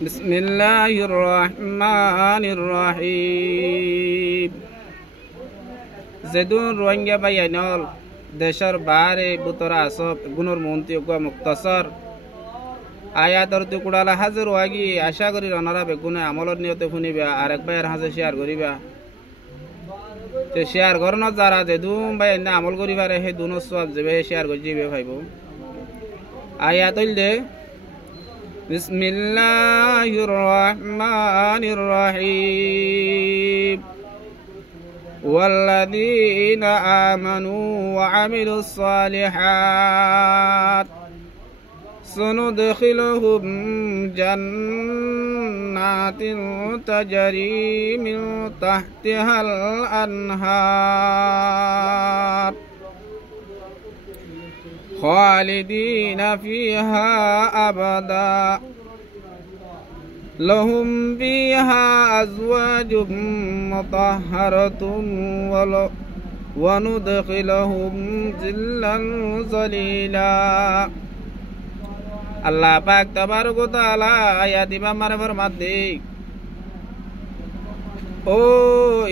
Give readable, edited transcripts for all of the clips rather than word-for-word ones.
بسم الله الرحمن الرحيم زدون روانگا بیانال দেশের বাহারে বুতরা আসব গুণর মন্ত্রী মুক্তসর আয়াতর টুকুড়ালা হাজির ওয়াগি আশা করি রনারা বেগুনে আমলর নিয়তে শুনিবা আর এক ভাইয়ের হাজে শেয়ার করিবা তো শেয়ার করন যারা যে দুম ভাই না আমল করিবারে হে দুনো সব যাবে শেয়ার করে যাবে ভাইব আয়াত হইলে বিসমিল্লাহির রহমানির রহিম والذين آمنوا وعملوا الصالحات سندخلهم جنات تجري من تحتها الأنهار خالدين فيها أبدا لهم فيها أزواج مطهرة وندخلهم ظلا ظليلا আল্লাহ পাক তাবারক ওয়া তাআলা আয়াত ইমামারে ফরমাতে ও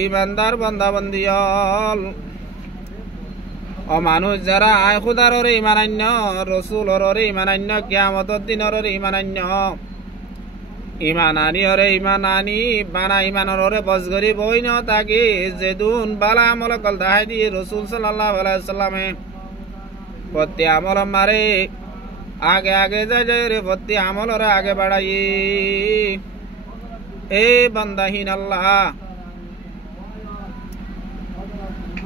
ইমানদার বান্দা বান্দিয়াল ও মানুষ যারা আয় খুদার ঈমান আন্য রাসূলর ঈমান আন্য কিয়ামতের দিনের ঈমান আন্য ঈমান আনি বানা ঈমানর বজগরি বইন তাকে যেদুন বালা আমল কল দাহাই দি রাসূল সাল্লাল্লাহু আলাইহি সাল্লামে প্রতি আমল মারে आगे आगे जाए रे बत्ती আমল রে আগে বাড়াই এ বান্দাহীন আল্লাহ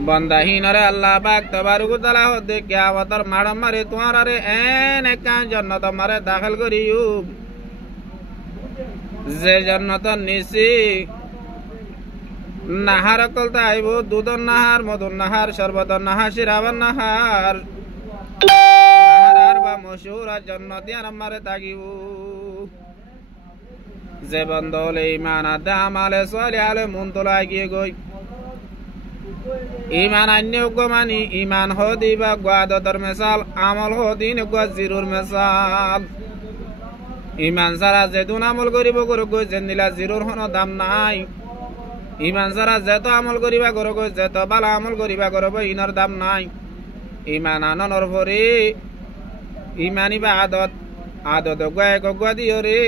বান্দাহীন রে আল্লাহ পাক তবারক ওয়া তাআলা হতে কিয়ামতের মাড় মারে তোমার রে এন কান জান্নাত মারে দাখিল করিও যে জান্নাত নিসি নাহার কলতা আইব দুধর নাহার মধুর নাহার শরবতর নাহার শিরাবার নাহার মশহুর জান্নাতি আমারে তাগিব যে বন্দলে ঈমান আদা আমালে সালিহ আলে মুনতলা গিয়ে গই ঈমান আন্য গমানি ঈমান হদিবা গাদতর মিসাল আমল হদিন গা জিরুর মিসাল ঈমান সারা যেদুন আমল করিব গরো গই জেনিলা জিরুর কোনো দাম নাই ঈমান সারা যেত আমল করিবা গরো গই যেত বালা আমল করিবা গরো ইনার দাম নাই ঈমান আননর ভরে ইমানি বা আদত গয়া দিও রে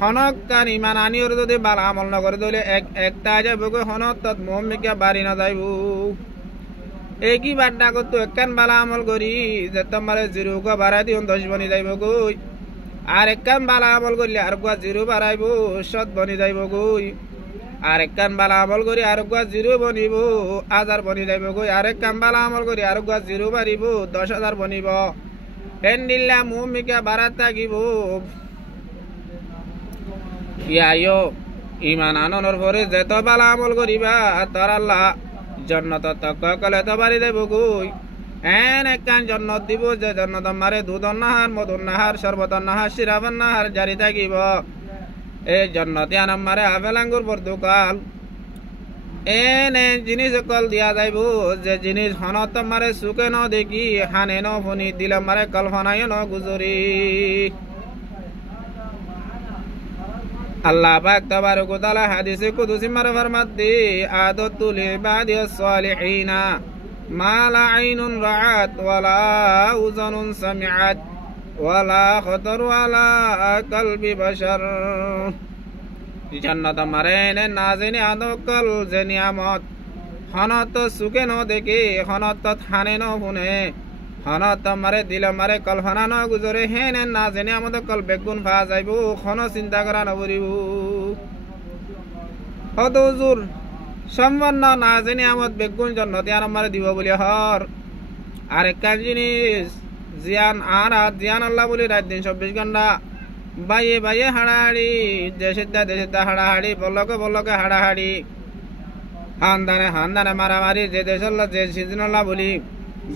হনক কান ইমান আনিওর যদি বালা আমল নকরে দিলে একটা যাবো হনক তত মোহাম্মিকা বাড়ি না যাইব একই বাড্ডা করতো একখান বালা আমল করি যে তোমার জিরো গা বাড়াই দিও 10 বনি যাইব গই আর একখান বালা আমল করলে আর গা জিরো বাড়াইব 7 বনি যাইব গই আর একখান বালা আমল করি আর গা জিরো বনিব 1000 বনি যাইব গই আর একখান বালা আমল করি আর গা জিরো বাড়িব 10,000 বনিব এন্ডিল্লা মুমিকা বারাত থাকিব ইয়ায়ো ঈমান আননৰ পরে যেত বালা আমল করিবা তার আল্লাহ জান্নাত তাকওয়া কলে তো বাড়ি দেব গই এন একখান জান্নাত দিব যে জান্নাত মারে দুধর নাহার মধুর নাহার শরবতর নাহার শিরাবার নাহার জারি থাকিব এই জান্নাতে আনাম মারে আপেল আঙ্গুর পর্তুকাল এনে জিনিস কল দিয়া যাইব যে জিনিস হনত মারে সুকে ন দেখি হানে ন ফনি দিলে মারে কল্পনায় ন গুজরি আল্লাহ পাক তাবারক ওয়া তাআলা হাদিসে কুদসি মারে ফরমাতে আদাতুল ইবাদিস সালিহিনা মা লা আইনুন রাআত ওয়ালা উযুনুন সামিআত ওয়ালা খাতার ওয়ালা কলবি বাশার জান্নাত মারে নে না জেনে আদকল যে নিয়ামত হনত সুকে ন দেখে হনত থানে ন শুনে হনত মারে দিল মারে কল্পনা ন গুজরে হে নে না জেনে আমাদের কল বেগুন ভা যাইব খন চিন্তা করা নবরিব হদুজুর সম্পন্ন না জেনে আমত বেগুন জান্নাতে আর মারে দিব বলি হর আর একটা জিনিস জিয়ান আর জিয়ান আল্লাহ বলি রাত দিন 24 ঘন্টা বাইয়ে বাইয়ে হাড়াহাড়ি দেশে হাড়াহাড়ি বলকে হাড়াহাড়ি হান্দানে মারামারি যে দেশল্লা যে সিজনল্লা বলি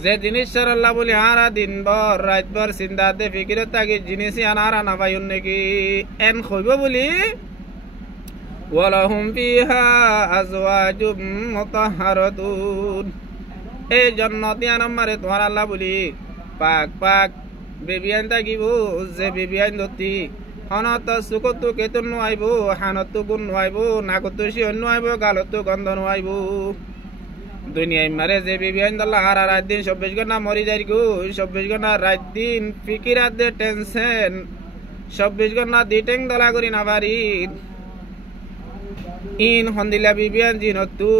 যে জিনিস আল্লাহ বলি হারা দিনভর রাতভর চিন্তাতে ফিকিরত থাকি জিনিসই আনারা না পাইন নাকি এন খইব বলি ওয়ালাহুম ফিহা আজওয়াজুম মুতাহহারাতুন এই জান্নাতি আনামারে তোমার আল্লাহ বলি পাক পাক বেবিয়ান থাকিব যে বেবিয়ান দতি অনত সুকতু কেতুন নুয়াইব হানতু গুণ নুয়াইব নাকতু শিয়ন নুয়াইব গালতু গন্ধ নুয়াইব দুনিয়ায় মারে যে বিবি আইন্দল্লাহ আর রাত দিন 24 ঘন্টা মরি যাই গো 24 ঘন্টা রাত দিন ফিকিরাত দে টেনশন 24 ঘন্টা দিটেং দলা করি না পারি ইন হন্দিলা বিবিয়ান জিনতু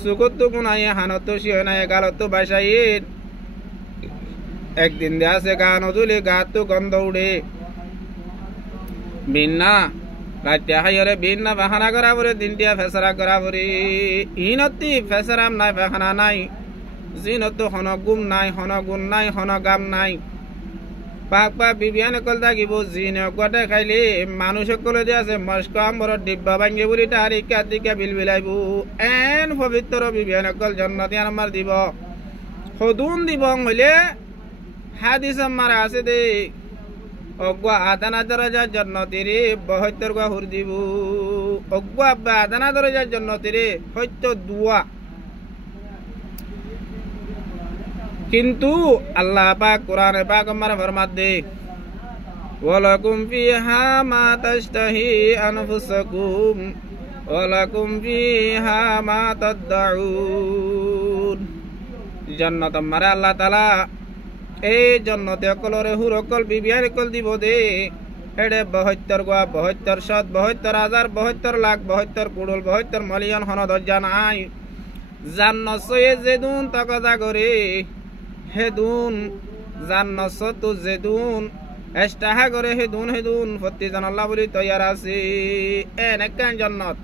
সুকতু গুনাই হানতু শিয়নায় গালতু বাসাই একদিন দেশে গান তুলে গাতু গন্ধ উড়ে বিন্না রাত্য়া হাইরে বিন্না বাহানা করা পরে দিনটিয়া ফেসরা করা পরে ইনতি ফেসরাম নাই বাহানা নাই জিনতো হন গুম নাই হন গুণ নাই হন গাম নাই পাক পাক বিবিয়ান কল থাকিব জিন গটে খাইলে মানুষ সকলে দিয়ে আছে মস্ক আম্বর ডিব্বা ভাঙ্গে বুড়ি তারিকা দিকে বিলবিলাইব এন পবিত্র বিবিয়ান কল জন্নতি আমার দিব সদুন দিব হইলে হাদিস আমার আছে দে অগুয়া আদানা দরজার জন্নতিরে 72 গুয়া হুর দিব অগুয়া আদানা দরজার জন্নতিরে হয়তো দুয়া কিন্তু আল্লাহ পাক কোরআনে পাক আমার ফরমাত দে ওয়ালাকুম ফিহা মা তাশতাহি আনফুসাকুম ওয়ালাকুম ফিহা মা তাদউন জান্নাত আমারে আল্লাহ তাআলা এই জন্নতে কলরে হুরকল বিবিয়ার কল দিব দে এডে 72 গুয়া 72 শত 72,000 72 লাখ 72 কোড়ল 72 মিলিয়ন হন দরজা নাই জান্নসয়ে যেদুন তাকদা করে হেদুন জান্নসতু যেদুন এস্তাহা করে হেদুন প্রতিজন আল্লাহ বলি তৈয়ার আছে এনেকান জান্নাত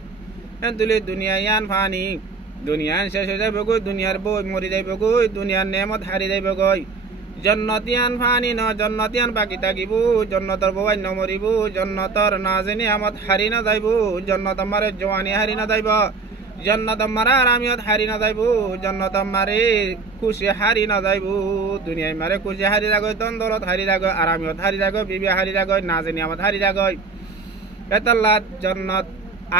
এন্তুলি দুনিয়া ইয়ান ফানি দুনিয়ান শেষ হয়ে যাইব গই দুনিয়ার বই মরি যাইব গই দুনিয়ার নেমত হারি যাইব গই জন্নতিয়ান ফানি ন জন্নতিয়ান বাকি থাকিব জন্নতর বই ন মরিব জন্নতর নাজেনি আমত হারি না যাইব জন্নত আমারে জওয়ানি হারি না যাইব জন্নত আমারে আরামিয়ত হারি না যাইব জন্নত আমারে খুশি হারি না যাইব দুনিয়ায় মারে খুশি হারি যাগয় দন দলত হারি যাগয় আরামিয়ত হারি যাগয় বিবি হারি যাগয় নাজেনি আমত হারি যাগয় এতাল্লাহ জন্নত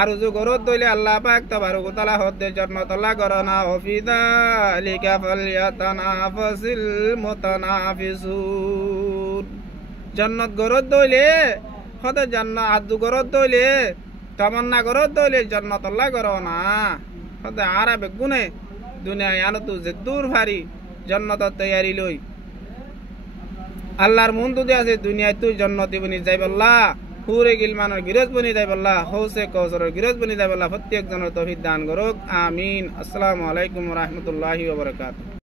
আরো যে গরত দইলে আল্লাহ পাক তাবারক তাআলা হদ্দে জান্নাত আল্লাহ করনা ওফিদালিকা ফালয়াতানাফাসিল মুতানাফিসুন জান্নাত গরত দইলে হদে জান্নাত আদু গরত দইলে তামান্না গরত দইলে জান্নাত আল্লাহ করনা হদে আরাবে গুনে দুনিয়া আনতু যে দূর ভারি জান্নাত তৈয়ারি লই আল্লাহর মন তো আছে দুনিয়ায় তুই জান্নাতি বনি যাইবাল্লাহ পুরে গিলমানের গিরজ বনি যাইবাল্লাহ হৌসে কৌসরের গিরজ বনি যাইবাল্লাহ প্রত্যেক জনের তৌফিক দান করুক আমিন। আসসালামু আলাইকুম ওয়া রাহমাতুল্লাহি ওয়া বারাকাতুহু।